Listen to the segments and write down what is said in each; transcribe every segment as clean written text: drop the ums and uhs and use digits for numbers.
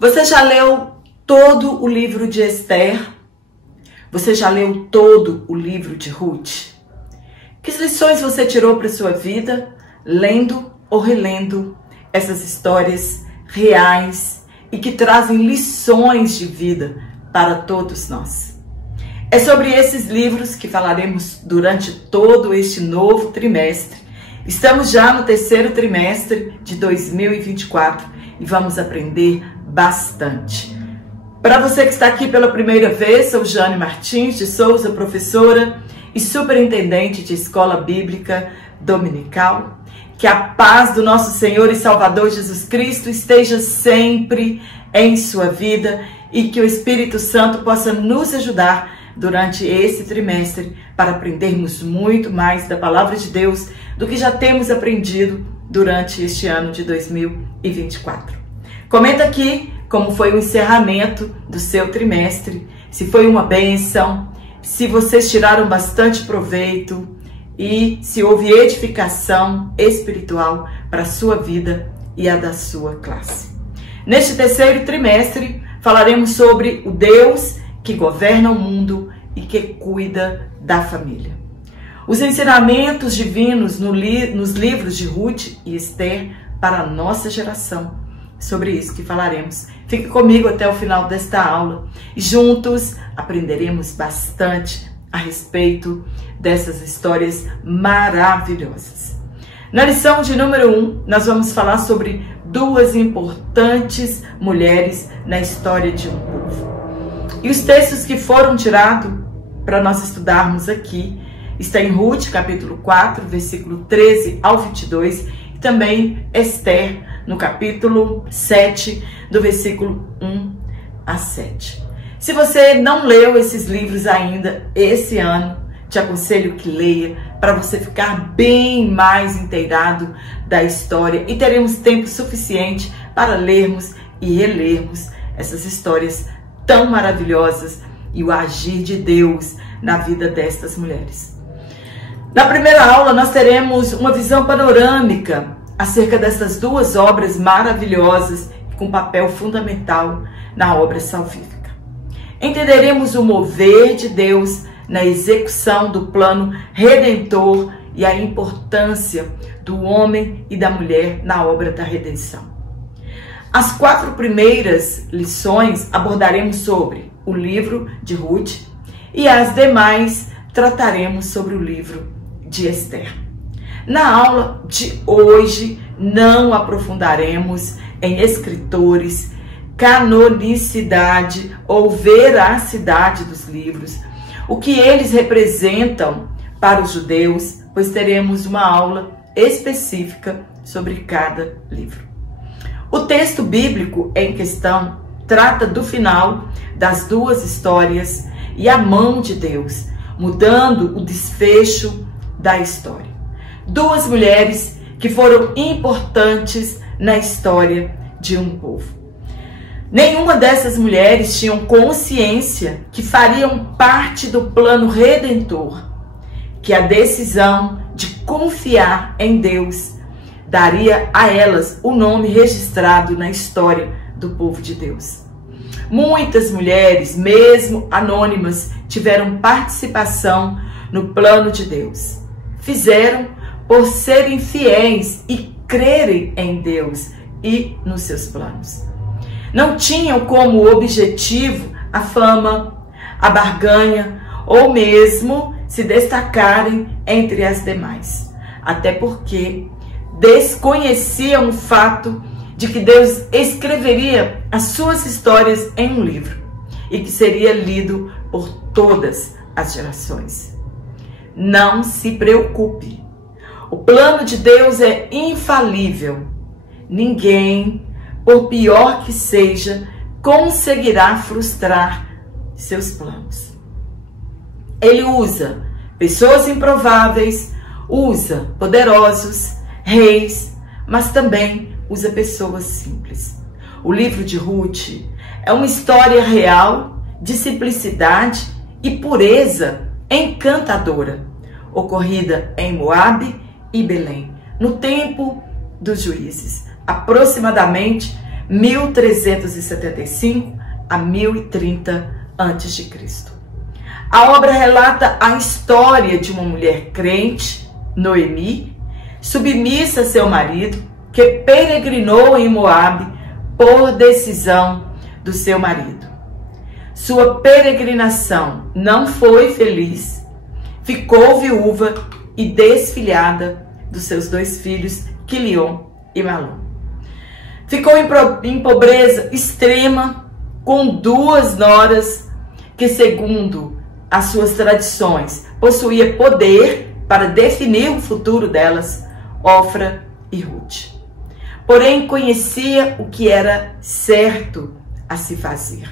Você já leu todo o livro de Esther? Você já leu todo o livro de Ruth? Que lições você tirou para sua vida, lendo ou relendo essas histórias reais e que trazem lições de vida para todos nós? É sobre esses livros que falaremos durante todo este novo trimestre. Estamos já no terceiro trimestre de 2024 e vamos aprender bastante. Para você que está aqui pela primeira vez, sou Jane Martins de Souza, professora e superintendente de Escola Bíblica Dominical. Que a paz do nosso Senhor e Salvador Jesus Cristo esteja sempre em sua vida e que o Espírito Santo possa nos ajudar durante esse trimestre para aprendermos muito mais da Palavra de Deus do que já temos aprendido durante este ano de 2024. Comenta aqui como foi o encerramento do seu trimestre, se foi uma bênção, se vocês tiraram bastante proveito e se houve edificação espiritual para a sua vida e a da sua classe. Neste terceiro trimestre, falaremos sobre o Deus que governa o mundo e que cuida da família. Os ensinamentos divinos nos livros de Ruth e Esther para a nossa geração. Sobre isso que falaremos. Fique comigo até o final desta aula e juntos aprenderemos bastante a respeito dessas histórias maravilhosas. Na lição de número 1, nós vamos falar sobre duas importantes mulheres na história de um povo. E os textos que foram tirados para nós estudarmos aqui está em Ruth, capítulo 4, versículo 13 ao 22, e também Esther, no capítulo 7, do versículo 1 a 7. Se você não leu esses livros ainda esse ano, te aconselho que leia para você ficar bem mais inteirado da história e teremos tempo suficiente para lermos e relermos essas histórias tão maravilhosas e o agir de Deus na vida destas mulheres. Na primeira aula nós teremos uma visão panorâmica acerca dessas duas obras maravilhosas com papel fundamental na obra salvífica. Entenderemos o mover de Deus na execução do plano redentor e a importância do homem e da mulher na obra da redenção. As 4 primeiras lições abordaremos sobre o livro de Ruth e as demais trataremos sobre o livro de Esther. Na aula de hoje, não aprofundaremos em escritores, canonicidade ou veracidade dos livros, o que eles representam para os judeus, pois teremos uma aula específica sobre cada livro. O texto bíblico em questão trata do final das duas histórias e a mão de Deus, mudando o desfecho da história. Duas mulheres que foram importantes na história de um povo. Nenhuma dessas mulheres tinham consciência que fariam parte do plano redentor, que a decisão de confiar em Deus daria a elas o nome registrado na história do povo de Deus. Muitas mulheres, mesmo anônimas, tiveram participação no plano de Deus. Fizeram por serem fiéis e crerem em Deus e nos seus planos. Não tinham como objetivo a fama, a barganha ou mesmo se destacarem entre as demais. Até porque desconheciam o fato de que Deus escreveria as suas histórias em um livro e que seria lido por todas as gerações. Não se preocupe. O plano de Deus é infalível. Ninguém, por pior que seja, conseguirá frustrar seus planos. Ele usa pessoas improváveis, usa poderosos, reis, mas também usa pessoas simples. O livro de Ruth é uma história real de simplicidade e pureza encantadora, ocorrida em Moabe e Belém, no tempo dos juízes, aproximadamente 1375 a 1030 a.C. A obra relata a história de uma mulher crente, Noemi, submissa a seu marido, que peregrinou em Moabe por decisão do seu marido. Sua peregrinação não foi feliz, ficou viúva e desfilhada dos seus 2 filhos, Quilion e Malom. Ficou em pobreza extrema, com 2 noras que, segundo as suas tradições, possuía poder para definir o futuro delas, Ofra e Ruth. Porém, conhecia o que era certo a se fazer: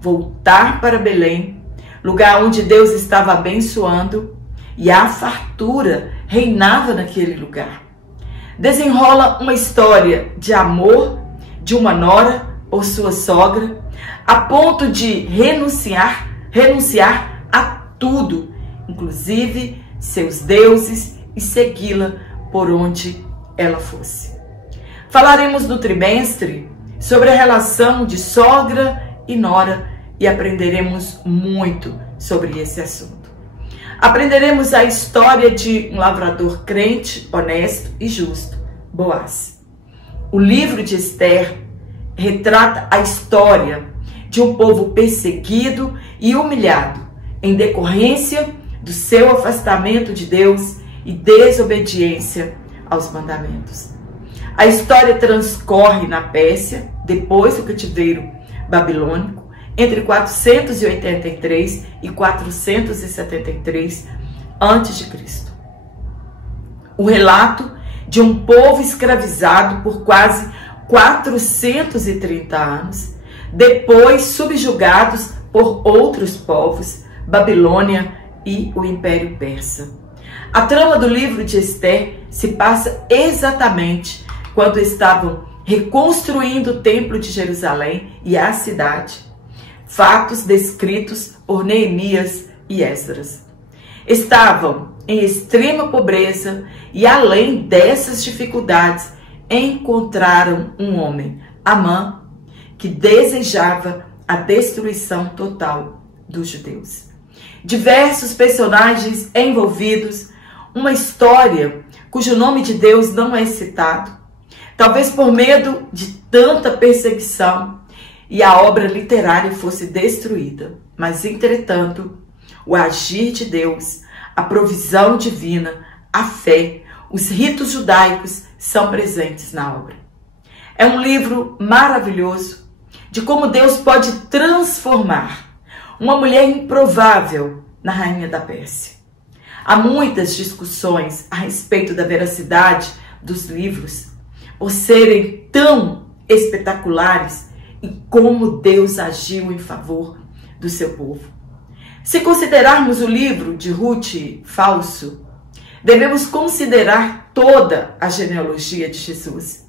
voltar para Belém, lugar onde Deus estava abençoando e a fartura reinava naquele lugar. Desenrola uma história de amor de uma nora por sua sogra, a ponto de renunciar a tudo, inclusive seus deuses, e segui-la por onde ela fosse. Falaremos no trimestre sobre a relação de sogra e nora e aprenderemos muito sobre esse assunto. Aprenderemos a história de um lavrador crente, honesto e justo, Boaz. O livro de Esther retrata a história de um povo perseguido e humilhado em decorrência do seu afastamento de Deus e desobediência aos mandamentos. A história transcorre na Pérsia, depois do cativeiro babilônico, entre 483 e 473 a.C. O relato de um povo escravizado por quase 430 anos, depois subjugados por outros povos, Babilônia e o Império Persa. A trama do livro de Esther se passa exatamente quando estavam reconstruindo o Templo de Jerusalém e a cidade, fatos descritos por Neemias e Esdras. Estavam em extrema pobreza e, além dessas dificuldades, encontraram um homem, Amã, que desejava a destruição total dos judeus. Diversos personagens envolvidos, uma história cujo nome de Deus não é citado, talvez por medo de tanta perseguição e a obra literária fosse destruída. Mas, entretanto, o agir de Deus, a provisão divina, a fé, os ritos judaicos são presentes na obra. É um livro maravilhoso de como Deus pode transformar uma mulher improvável na rainha da Pérsia. Há muitas discussões a respeito da veracidade dos livros, por serem tão espetaculares, e como Deus agiu em favor do seu povo. Se considerarmos o livro de Ruth falso, devemos considerar toda a genealogia de Jesus,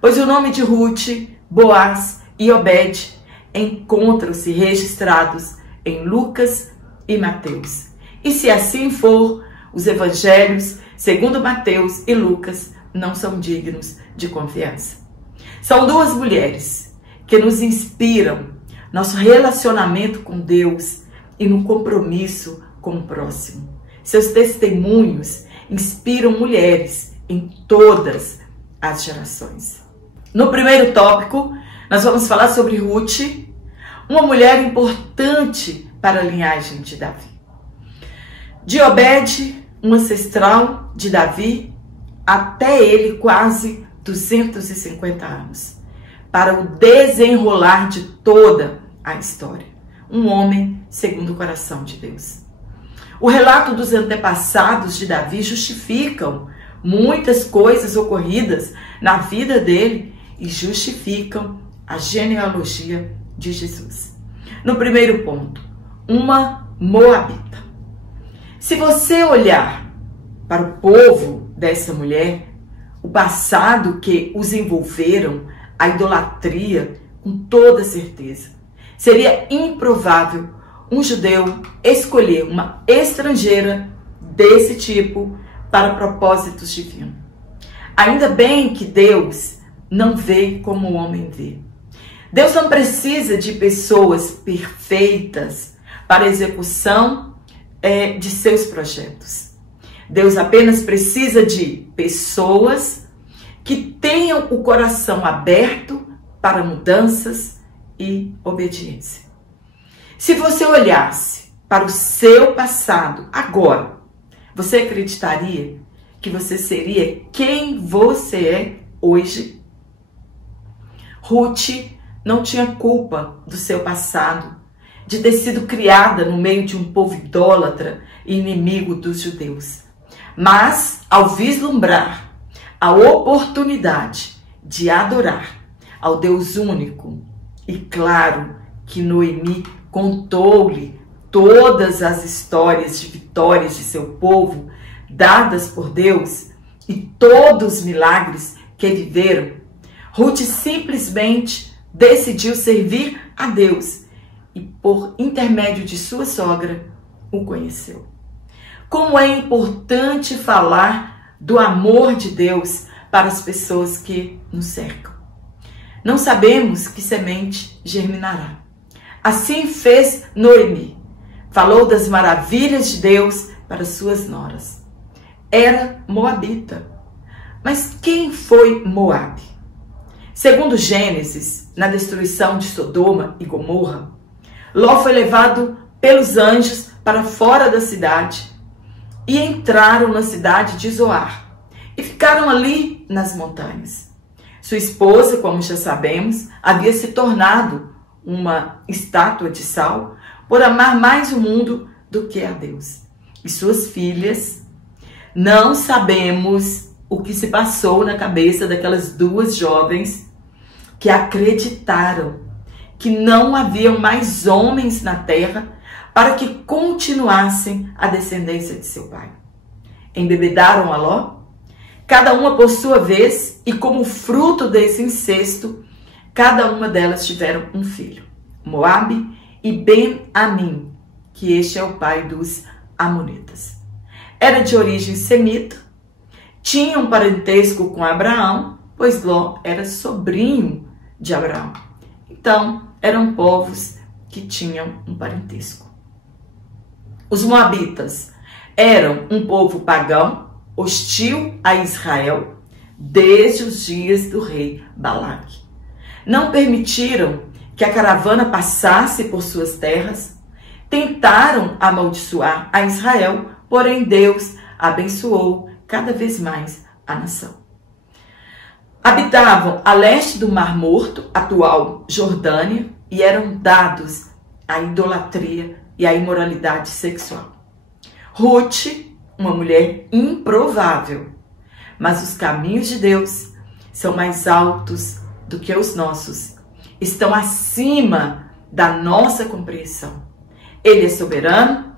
pois o nome de Ruth, Boaz e Obed encontram-se registrados em Lucas e Mateus. E se assim for, os evangelhos, segundo Mateus e Lucas, não são dignos de confiança. São 2 mulheres que nos inspiram nosso relacionamento com Deus e no compromisso com o próximo. Seus testemunhos inspiram mulheres em todas as gerações. No primeiro tópico, nós vamos falar sobre Ruth, uma mulher importante para a linhagem de Davi. De Obed, um ancestral de Davi, até ele quase 250 anos, para o desenrolar de toda a história. Um homem segundo o coração de Deus. O relato dos antepassados de Davi justificam muitas coisas ocorridas na vida dele e justificam a genealogia de Jesus. No primeiro ponto, uma moabita. Se você olhar para o povo dessa mulher, o passado que os envolveram, a idolatria, com toda certeza, seria improvável um judeu escolher uma estrangeira desse tipo para propósitos divinos. Ainda bem que Deus não vê como o homem vê. Deus não precisa de pessoas perfeitas para a execução de seus projetos. Deus apenas precisa de pessoas que tenham o coração aberto para mudanças e obediência. Se você olhasse para o seu passado agora, você acreditaria que você seria quem você é hoje? Ruth não tinha culpa do seu passado, de ter sido criada no meio de um povo idólatra e inimigo dos judeus. Mas, ao vislumbrar a oportunidade de adorar ao Deus único, e claro que Noemi contou-lhe todas as histórias de vitórias de seu povo, dadas por Deus, e todos os milagres que viveram, Ruth simplesmente decidiu servir a Deus e, por intermédio de sua sogra, o conheceu. Como é importante falar do amor de Deus para as pessoas que nos cercam. Não sabemos que semente germinará. Assim fez Noemi. Falou das maravilhas de Deus para suas noras. Era moabita. Mas quem foi Moabe? Segundo Gênesis, na destruição de Sodoma e Gomorra, Ló foi levado pelos anjos para fora da cidade e entraram na cidade de Zoar e ficaram ali nas montanhas. Sua esposa, como já sabemos, havia se tornado uma estátua de sal por amar mais o mundo do que a Deus. E suas filhas, não sabemos o que se passou na cabeça daquelas duas jovens que acreditaram que não haviam mais homens na terra para que continuassem a descendência de seu pai. Embebedaram a Ló, cada uma por sua vez, e como fruto desse incesto, cada uma delas tiveram um filho, Moabe e Ben-Amim, que este é o pai dos amonitas. Era de origem semita, tinha um parentesco com Abraão, pois Ló era sobrinho de Abraão. Então, eram povos que tinham um parentesco. Os moabitas eram um povo pagão, hostil a Israel, desde os dias do rei Balaque. Não permitiram que a caravana passasse por suas terras, tentaram amaldiçoar a Israel, porém Deus abençoou cada vez mais a nação. Habitavam a leste do Mar Morto, atual Jordânia, e eram dados à idolatria e à imoralidade sexual. Ruth, uma mulher improvável, mas os caminhos de Deus são mais altos do que os nossos, estão acima da nossa compreensão. Ele é soberano,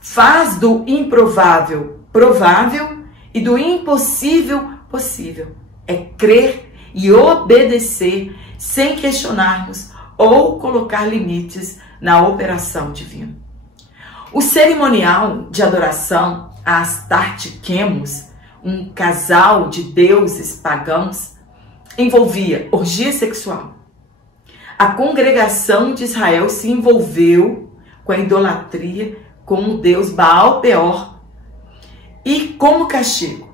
faz do improvável provável e do impossível possível. É crer e obedecer sem questionarmos ou colocar limites na operação divina. O cerimonial de adoração a Astarte Quemos, um casal de deuses pagãos, envolvia orgia sexual. A congregação de Israel se envolveu com a idolatria com o deus Baal-Peor e, como castigo,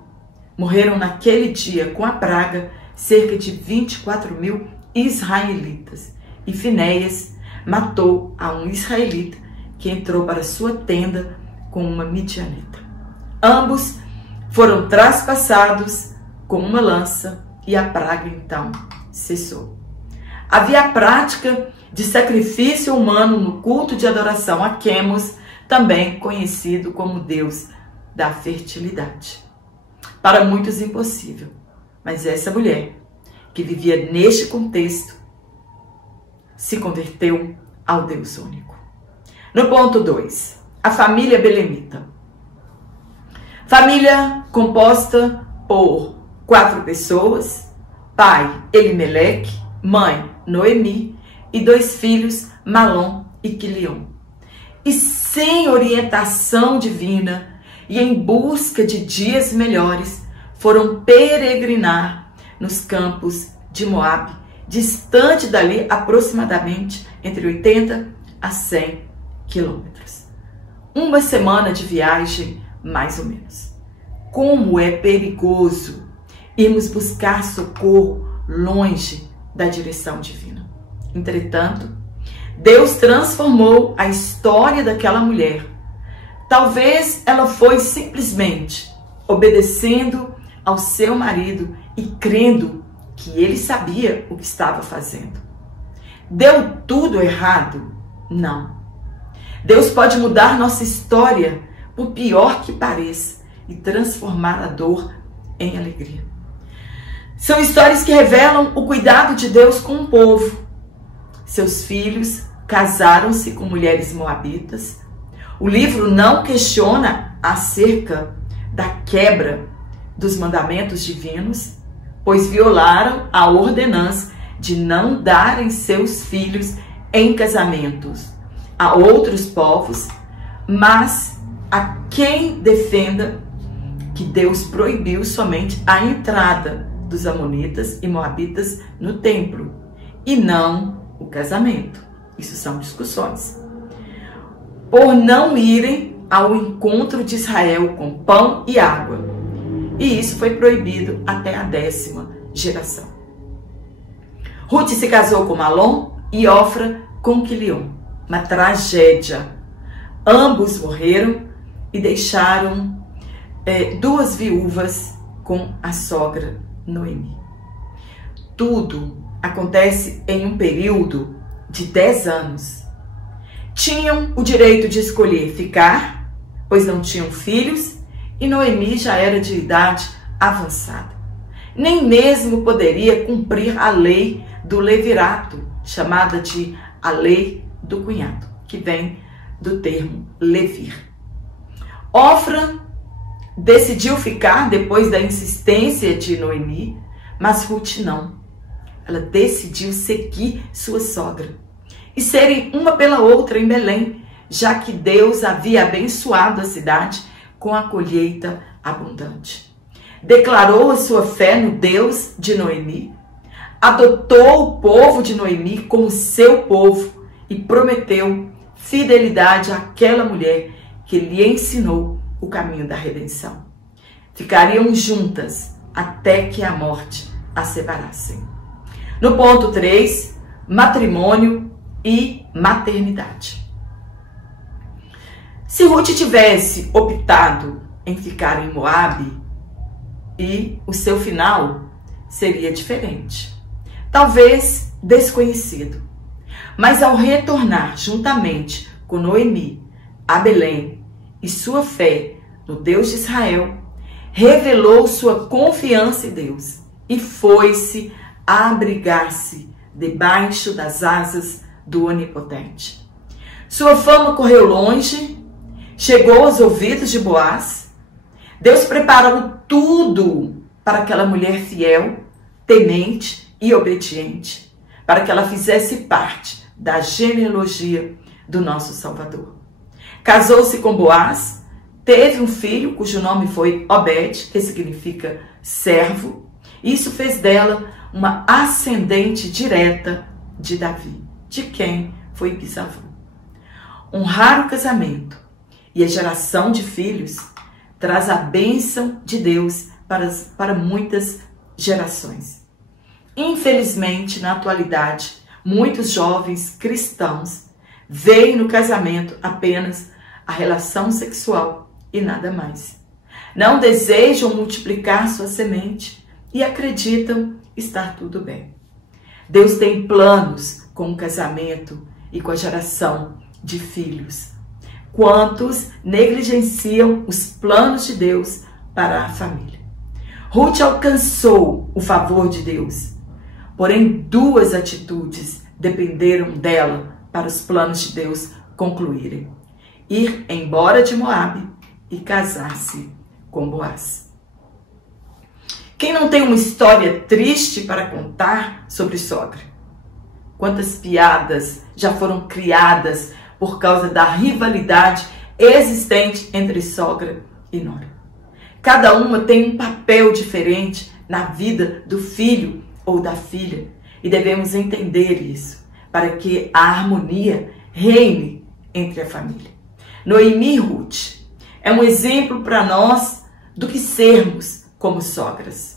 morreram naquele dia com a praga cerca de 24.000 israelitas. E Finéias matou a um israelita que entrou para sua tenda com uma midianita. Ambos foram traspassados com uma lança e a praga então cessou. Havia a prática de sacrifício humano no culto de adoração a Quemos, também conhecido como deus da fertilidade. Para muitos impossível, mas essa mulher, que vivia neste contexto, se converteu ao Deus único. No ponto 2, a família belemita. Família composta por 4 pessoas, pai Elimeleque, mãe Noemi e 2 filhos, Malom e Quilion. E sem orientação divina e em busca de dias melhores, foram peregrinar nos campos de Moabe, distante dali aproximadamente entre 80 a 100 quilômetros. Uma semana de viagem, mais ou menos. Como é perigoso irmos buscar socorro longe da direção divina. Entretanto, Deus transformou a história daquela mulher. Talvez ela foi simplesmente obedecendo ao seu marido e crendo que ele sabia o que estava fazendo. Deu tudo errado? Não. Deus pode mudar nossa história, por pior que pareça, e transformar a dor em alegria. São histórias que revelam o cuidado de Deus com o povo. Seus filhos casaram-se com mulheres moabitas. O livro não questiona acerca da quebra dos mandamentos divinos, pois violaram a ordenança de não darem seus filhos em casamentos a outros povos, mas a quem defenda que Deus proibiu somente a entrada dos amonitas e moabitas no templo e não o casamento. Isso são discussões. Por não irem ao encontro de Israel com pão e água. E isso foi proibido até a 10ª geração. Ruth se casou com Malom e Ofra com Quilion. Uma tragédia. Ambos morreram e deixaram 2 viúvas com a sogra Noemi. Tudo acontece em um período de 10 anos. Tinham o direito de escolher ficar, pois não tinham filhos, e Noemi já era de idade avançada. Nem mesmo poderia cumprir a lei do levirato, chamada de a lei do cunhado, que vem do termo levir. Ofra decidiu ficar depois da insistência de Noemi, mas Ruth não. Ela decidiu seguir sua sogra e serem uma pela outra em Belém, já que Deus havia abençoado a cidade com a colheita abundante. Declarou a sua fé no Deus de Noemi, adotou o povo de Noemi como seu povo e prometeu fidelidade àquela mulher que lhe ensinou o caminho da redenção. Ficariam juntas até que a morte as separasse. No ponto 3, matrimônio e maternidade. Se Ruth tivesse optado em ficar em Moabe, e o seu final seria diferente. Talvez desconhecido. Mas ao retornar juntamente com Noemi a Belém e sua fé no Deus de Israel, revelou sua confiança em Deus e foi-se abrigar-se debaixo das asas do Onipotente. Sua fama correu longe, chegou aos ouvidos de Boaz. Deus preparou tudo para aquela mulher fiel, temente e obediente, para que ela fizesse parte da genealogia do nosso Salvador. Casou-se com Boaz, teve um filho cujo nome foi Obed, que significa servo. Isso fez dela uma ascendente direta de Davi, de quem foi bisavô. Um raro casamento e a geração de filhos traz a bênção de Deus para muitas gerações. Infelizmente, na atualidade, muitos jovens cristãos veem no casamento apenas a relação sexual e nada mais. Não desejam multiplicar sua semente e acreditam estar tudo bem. Deus tem planos com o casamento e com a geração de filhos. Quantos negligenciam os planos de Deus para a família? Ruth alcançou o favor de Deus, porém 2 atitudes dependeram dela para os planos de Deus concluírem: ir embora de Moabe e casar-se com Boaz. Quem não tem uma história triste para contar sobre sogra? Quantas piadas já foram criadas por causa da rivalidade existente entre sogra e nora. Cada uma tem um papel diferente na vida do filho ou da filha, e devemos entender isso, para que a harmonia reine entre a família. Noemi e Ruth é um exemplo para nós do que sermos como sogras.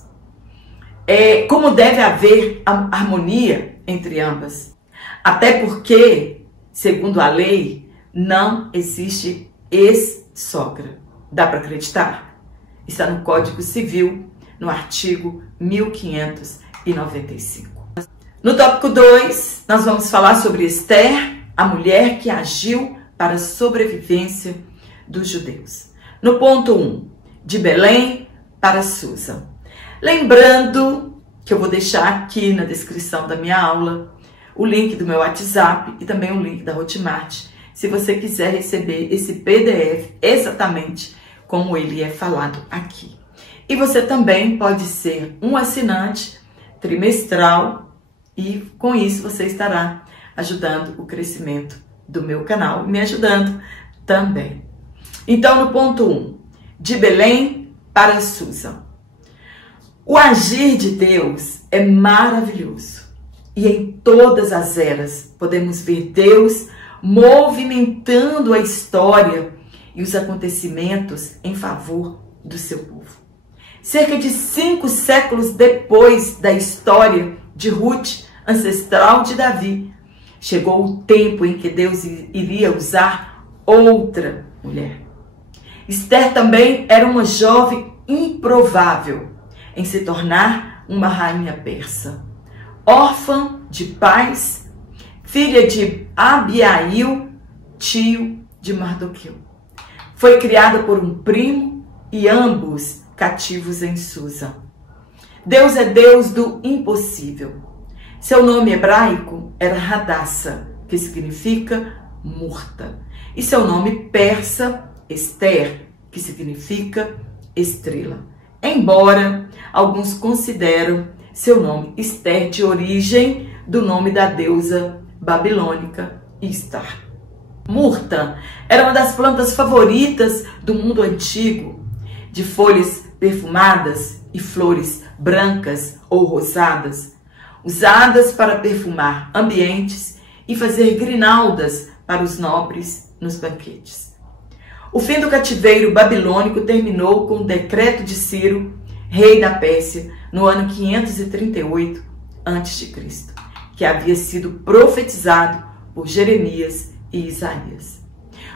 Como deve haver harmonia entre ambas. Até porque, segundo a lei, não existe ex-sogra. Dá para acreditar? Está no Código Civil, no artigo 1595. No tópico 2, nós vamos falar sobre Esther, a mulher que agiu para a sobrevivência dos judeus. No ponto 1, de Belém para Susa. Lembrando que eu vou deixar aqui na descrição da minha aula o link do meu WhatsApp e também o link da Hotmart, se você quiser receber esse PDF exatamente como ele é falado aqui. E você também pode ser um assinante trimestral e com isso você estará ajudando o crescimento do meu canal e me ajudando também. Então, no ponto 1, de Belém para Susa. O agir de Deus é maravilhoso e em todas as eras podemos ver Deus movimentando a história e os acontecimentos em favor do seu povo. Cerca de 5 séculos depois da história de Ruth, ancestral de Davi, chegou o tempo em que Deus iria usar outra mulher. Esther também era uma jovem improvável em se tornar uma rainha persa. Órfã de pais, filha de Abiail, tio de Mardoqueu. Foi criada por um primo e ambos cativos em Susa. Deus é Deus do impossível. Seu nome hebraico era Hadassah, que significa murta. E seu nome persa, Esther, que significa estrela. Embora alguns consideram seu nome Esther de origem do nome da deusa babilônica Istar. Murta era uma das plantas favoritas do mundo antigo, de folhas perfumadas e flores brancas ou rosadas, usadas para perfumar ambientes e fazer grinaldas para os nobres nos banquetes. O fim do cativeiro babilônico terminou com o decreto de Ciro, rei da Pérsia, no ano 538 a.C., que havia sido profetizado por Jeremias e Isaías.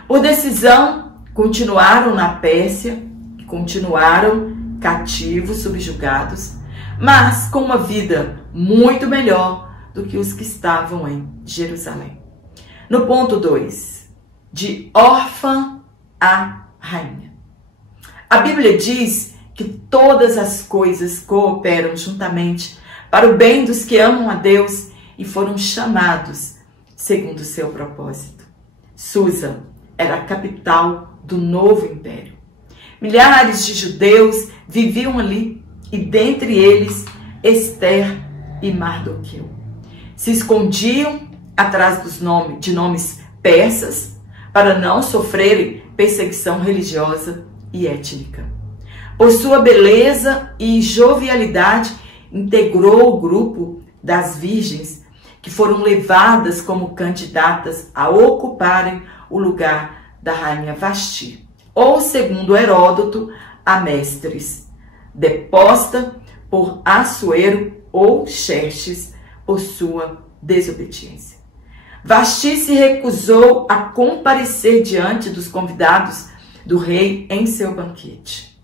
Por decisão, continuaram na Pérsia, continuaram cativos, subjugados, mas com uma vida muito melhor do que os que estavam em Jerusalém. No ponto 2, de órfã a rainha. A Bíblia diz que todas as coisas cooperam juntamente para o bem dos que amam a Deus e foram chamados segundo o seu propósito. Susa era a capital do novo império. Milhares de judeus viviam ali e dentre eles Esther e Mardoqueu. Se escondiam atrás de nomes persas para não sofrerem perseguição religiosa e étnica. Por sua beleza e jovialidade, integrou o grupo das virgens que foram levadas como candidatas a ocuparem o lugar da rainha Vasti, ou, segundo Heródoto, a Mestres, deposta por Assuero ou Xerxes por sua desobediência. Vasti se recusou a comparecer diante dos convidados do rei em seu banquete.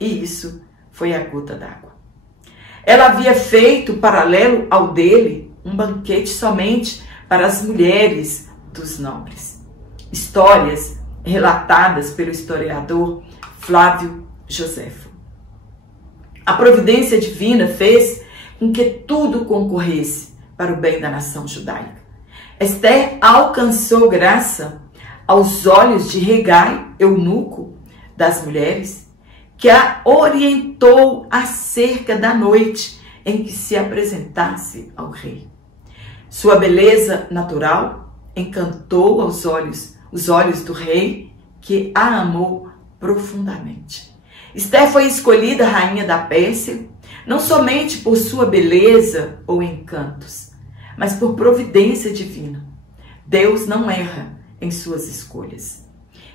E isso foi a gota d'água. Ela havia feito, paralelo ao dele, um banquete somente para as mulheres dos nobres. Histórias relatadas pelo historiador Flávio Joséfo. A providência divina fez com que tudo concorresse para o bem da nação judaica. Esther alcançou graça aos olhos de Hegai, eunuco das mulheres, que a orientou acerca da noite em que se apresentasse ao rei. Sua beleza natural encantou os olhos do rei, que a amou profundamente. Esther foi escolhida rainha da Pérsia não somente por sua beleza ou encantos, mas por providência divina. Deus não erra em suas escolhas.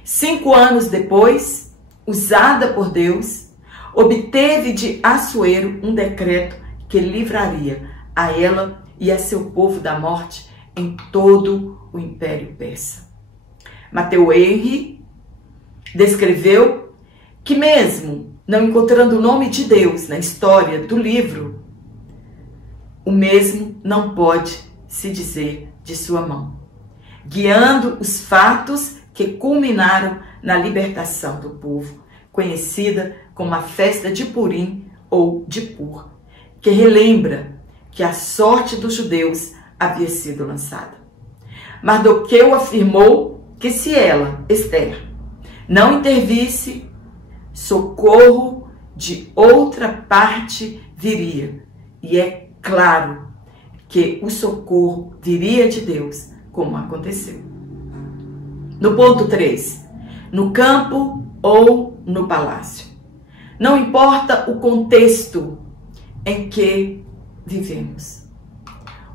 5 anos depois, usada por Deus, obteve de Assuero um decreto que livraria a ela e a seu povo da morte em todo o Império Persa. Matthew Henry descreveu que, mesmo não encontrando o nome de Deus na história do livro, o mesmo não pode se dizer de sua mão, guiando os fatos que culminaram na libertação do povo, conhecida como a festa de Purim ou de Pur, que relembra que a sorte dos judeus havia sido lançada. Mardoqueu afirmou que se ela, Esther, não intervisse, socorro de outra parte viria. E é claro que o socorro viria de Deus, como aconteceu. No ponto 3, no campo ou no palácio. Não importa o contexto em que vivemos.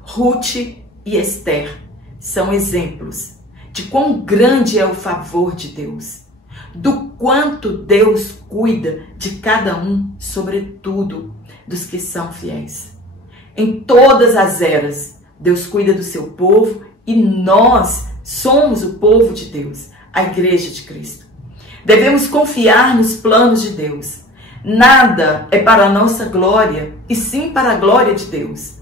Ruth e Esther são exemplos de quão grande é o favor de Deus, do quanto Deus cuida de cada um, sobretudo dos que são fiéis. Em todas as eras, Deus cuida do seu povo e nós somos o povo de Deus, a Igreja de Cristo. Devemos confiar nos planos de Deus. Nada é para a nossa glória, e sim para a glória de Deus.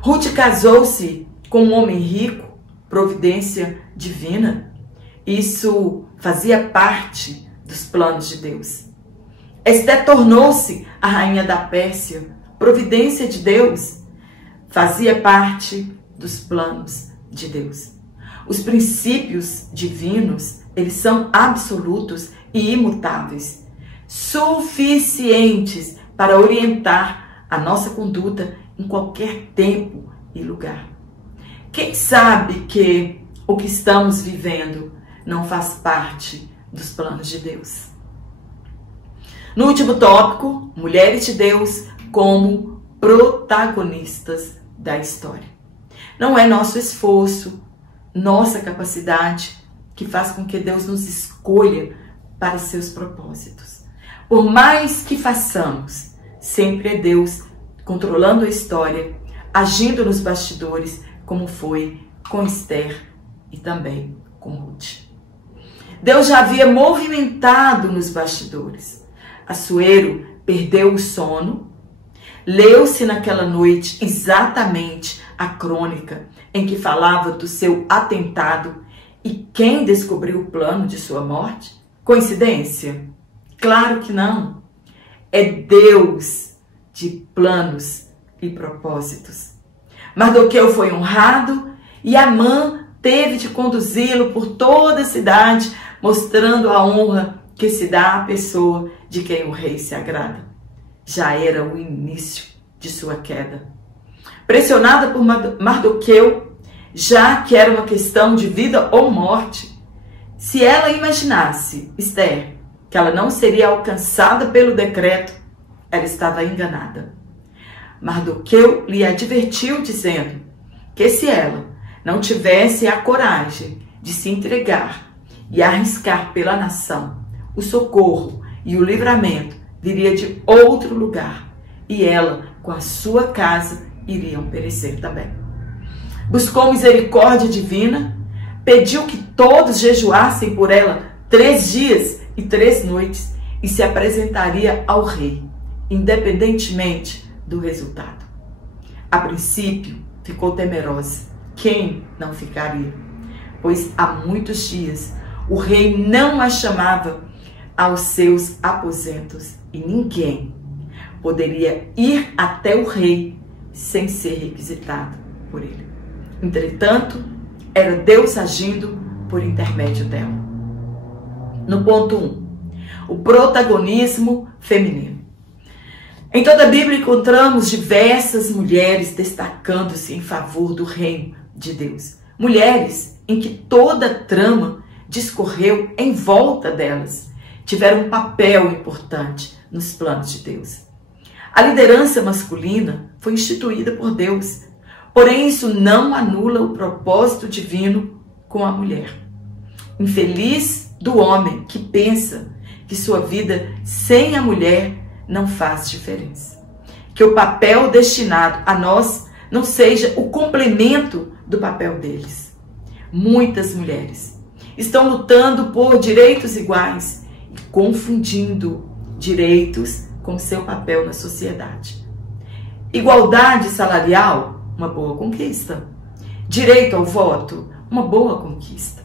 Ruth casou-se com um homem rico, providência divina. Isso fazia parte dos planos de Deus. Esther tornou-se a rainha da Pérsia, providência de Deus. Fazia parte dos planos de Deus. Os princípios divinos, eles são absolutos e imutáveis, suficientes para orientar a nossa conduta em qualquer tempo e lugar. Quem sabe que o que estamos vivendo não faz parte dos planos de Deus? No último tópico, mulheres de Deus como protagonistas da história. Não é nosso esforço, nossa capacidade que faz com que Deus nos escolha para seus propósitos. Por mais que façamos, sempre é Deus controlando a história, agindo nos bastidores, como foi com Esther e também com Ruth. Deus já havia movimentado nos bastidores. Assuero perdeu o sono. Leu-se naquela noite exatamente a crônica em que falava do seu atentado e quem descobriu o plano de sua morte? Coincidência? Claro que não. É Deus de planos e propósitos. Mardoqueu foi honrado e Amã teve de conduzi-lo por toda a cidade, mostrando a honra que se dá à pessoa de quem o rei se agrada. Já era o início de sua queda. Pressionada por Mardoqueu, já que era uma questão de vida ou morte, se ela imaginasse, Esther, que ela não seria alcançada pelo decreto, ela estava enganada. Mardoqueu lhe advertiu, dizendo que se ela não tivesse a coragem de se entregar e arriscar pela nação, o socorro e o livramento viria de outro lugar, e ela, com a sua casa, iriam perecer também. Buscou misericórdia divina, pediu que todos jejuassem por ela 3 dias e 3 noites e se apresentaria ao rei, independentemente do resultado. A princípio, ficou temerosa. Quem não ficaria? Pois há muitos dias o rei não a chamava aos seus aposentos e ninguém poderia ir até o rei sem ser requisitado por ele. Entretanto, era Deus agindo por intermédio dela. No ponto 1, o protagonismo feminino. Em toda a Bíblia encontramos diversas mulheres destacando-se em favor do reino de Deus. Mulheres em que toda a trama discorreu em volta delas, tiveram um papel importante nos planos de Deus. A liderança masculina foi instituída por Deus, porém isso não anula o propósito divino com a mulher. Infeliz do homem que pensa que sua vida sem a mulher não faz diferença. Que o papel destinado a nós não seja o complemento do papel deles. Muitas mulheres estão lutando por direitos iguais e confundindo direitos com seu papel na sociedade. Igualdade salarial, uma boa conquista. Direito ao voto, uma boa conquista.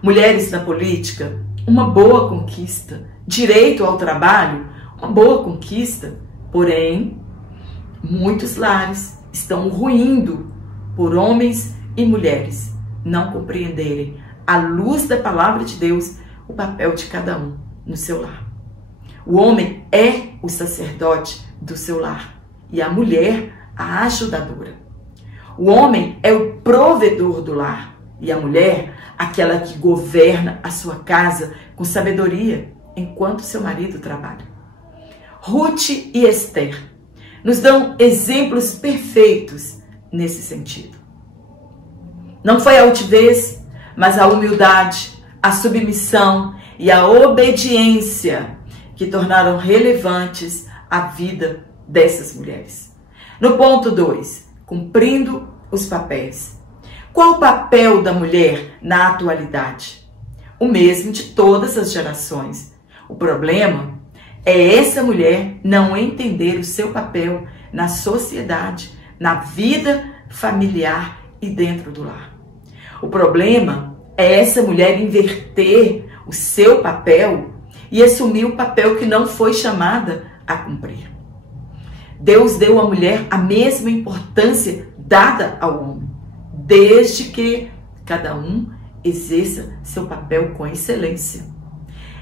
Mulheres na política, uma boa conquista. Direito ao trabalho, uma boa conquista. Porém, muitos lares estão ruindo por homens e mulheres não compreenderem, à luz da palavra de Deus, o papel de cada um no seu lar. O homem é o sacerdote do seu lar e a mulher a ajudadora. O homem é o provedor do lar e a mulher aquela que governa a sua casa com sabedoria enquanto seu marido trabalha. Ruth e Esther nos dão exemplos perfeitos nesse sentido. Não foi a altivez, mas a humildade, a submissão e a obediência que tornaram relevantes a vida dessas mulheres. No ponto 2, cumprindo os papéis. Qual o papel da mulher na atualidade? O mesmo de todas as gerações. O problema é essa mulher não entender o seu papel na sociedade, na vida familiar e dentro do lar. O problema é essa mulher inverter o seu papel e assumir o papel que não foi chamada a cumprir. Deus deu à mulher a mesma importância dada ao homem, desde que cada um exerça seu papel com excelência.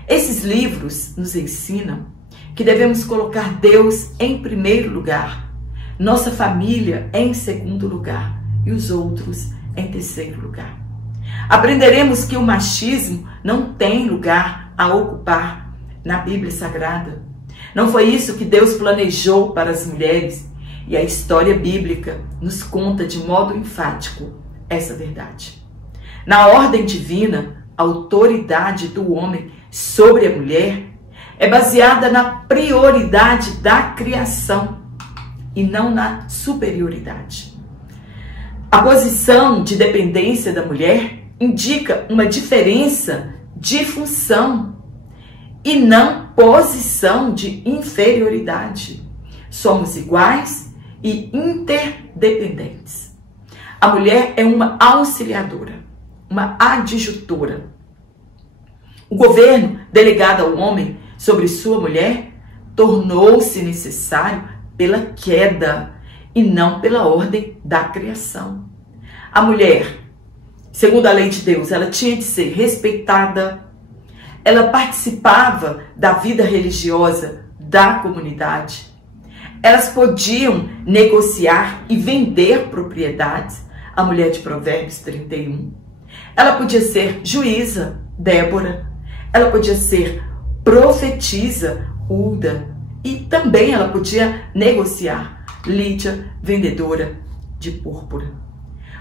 Esses livros nos ensinam que devemos colocar Deus em primeiro lugar, nossa família em segundo lugar e os outros em terceiro lugar. Aprenderemos que o machismo não tem lugar a ocupar na Bíblia Sagrada. Não foi isso que Deus planejou para as mulheres e a história bíblica nos conta de modo enfático essa verdade. Na ordem divina, a autoridade do homem sobre a mulher é baseada na prioridade da criação e não na superioridade. A posição de dependência da mulher indica uma diferença de função e não posição de inferioridade. Somos iguais e interdependentes. A mulher é uma auxiliadora, uma adjutora. O governo delegado ao homem sobre sua mulher tornou-se necessário pela queda e não pela ordem da criação. A mulher, segundo a lei de Deus, ela tinha de ser respeitada, ela participava da vida religiosa da comunidade, elas podiam negociar e vender propriedades, a mulher de Provérbios 31. Ela podia ser juíza, Débora, ela podia ser profetisa, Hulda, e também ela podia negociar, Lídia, vendedora de púrpura.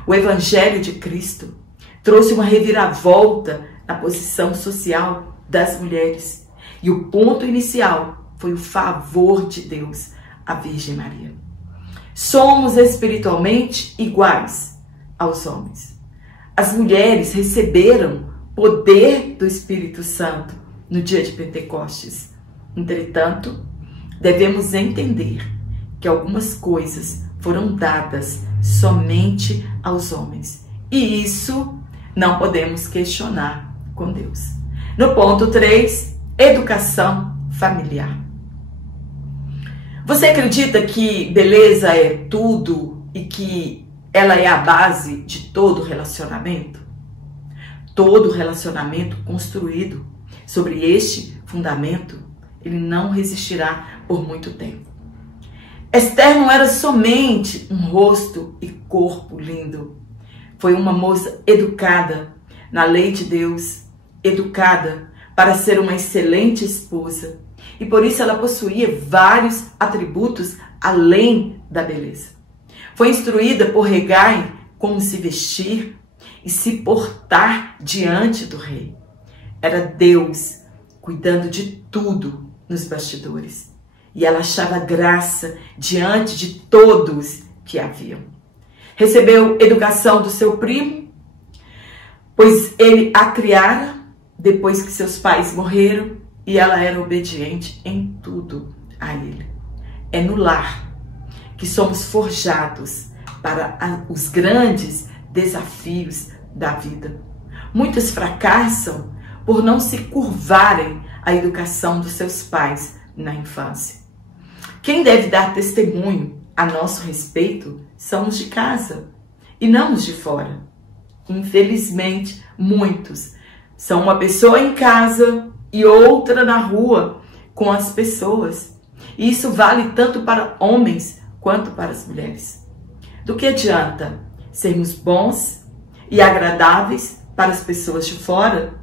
O Evangelho de Cristo trouxe uma reviravolta na posição social das mulheres. E o ponto inicial foi o favor de Deus à Virgem Maria. Somos espiritualmente iguais aos homens. As mulheres receberam poder do Espírito Santo no dia de Pentecostes. Entretanto, devemos entender que algumas coisas foram dadas somente aos homens. E isso não podemos questionar com Deus. No ponto 3, educação familiar. Você acredita que beleza é tudo e que ela é a base de todo relacionamento? Todo relacionamento construído sobre este fundamento, ele não resistirá por muito tempo. Esther não era somente um rosto e corpo lindo. Foi uma moça educada na lei de Deus, educada para ser uma excelente esposa e por isso ela possuía vários atributos além da beleza. Foi instruída por Hegai como se vestir e se portar diante do rei. Era Deus cuidando de tudo nos bastidores, e ela achava graça diante de todos que a viam. Recebeu educação do seu primo, pois ele a criara depois que seus pais morreram, e ela era obediente em tudo a ele. É no lar que somos forjados para os grandes desafios da vida. Muitos fracassam por não se curvarem à educação dos seus pais na infância. Quem deve dar testemunho a nosso respeito são os de casa e não os de fora. Infelizmente, muitos são uma pessoa em casa e outra na rua com as pessoas. E isso vale tanto para homens quanto para as mulheres. Do que adianta sermos bons e agradáveis para as pessoas de fora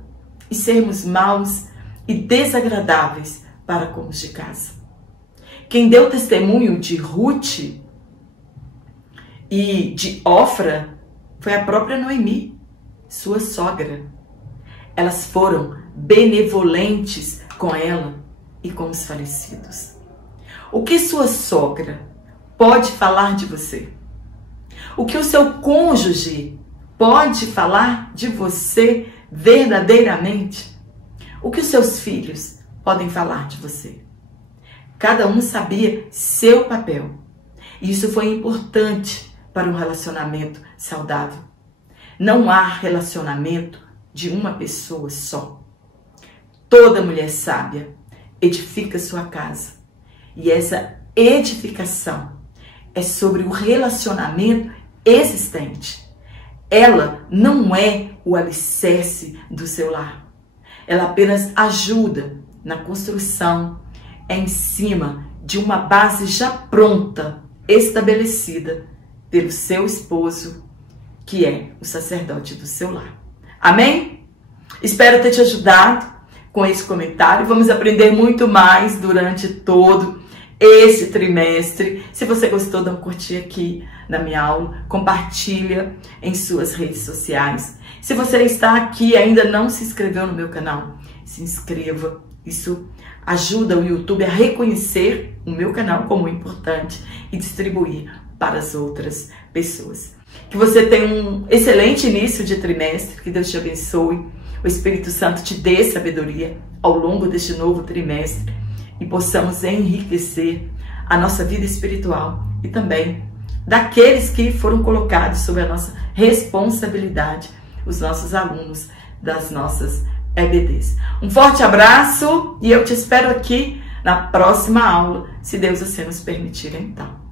e sermos maus e desagradáveis para com os de casa? Quem deu testemunho de Ruth e de Ofra foi a própria Noemi, sua sogra. Elas foram benevolentes com ela e com os falecidos. O que sua sogra pode falar de você? O que o seu cônjuge pode falar de você verdadeiramente? O que os seus filhos podem falar de você? Cada um sabia seu papel. E isso foi importante para um relacionamento saudável. Não há relacionamento de uma pessoa só. Toda mulher sábia edifica sua casa. E essa edificação é sobre o relacionamento existente. Ela não é o alicerce do seu lar. Ela apenas ajuda na construção em cima de uma base já pronta, estabelecida pelo seu esposo, que é o sacerdote do seu lar. Amém? Espero ter te ajudado com esse comentário. Vamos aprender muito mais durante todo esse trimestre. Se você gostou, dá um curtir aqui na minha aula, compartilha em suas redes sociais. Se você está aqui e ainda não se inscreveu no meu canal, se inscreva. Isso ajuda o YouTube a reconhecer o meu canal como importante e distribuir para as outras pessoas. Que você tenha um excelente início de trimestre, que Deus te abençoe, o Espírito Santo te dê sabedoria ao longo deste novo trimestre e possamos enriquecer a nossa vida espiritual e também daqueles que foram colocados sob a nossa responsabilidade, os nossos alunos das nossas EBDs. Um forte abraço e eu te espero aqui na próxima aula, se Deus assim nos permitir então.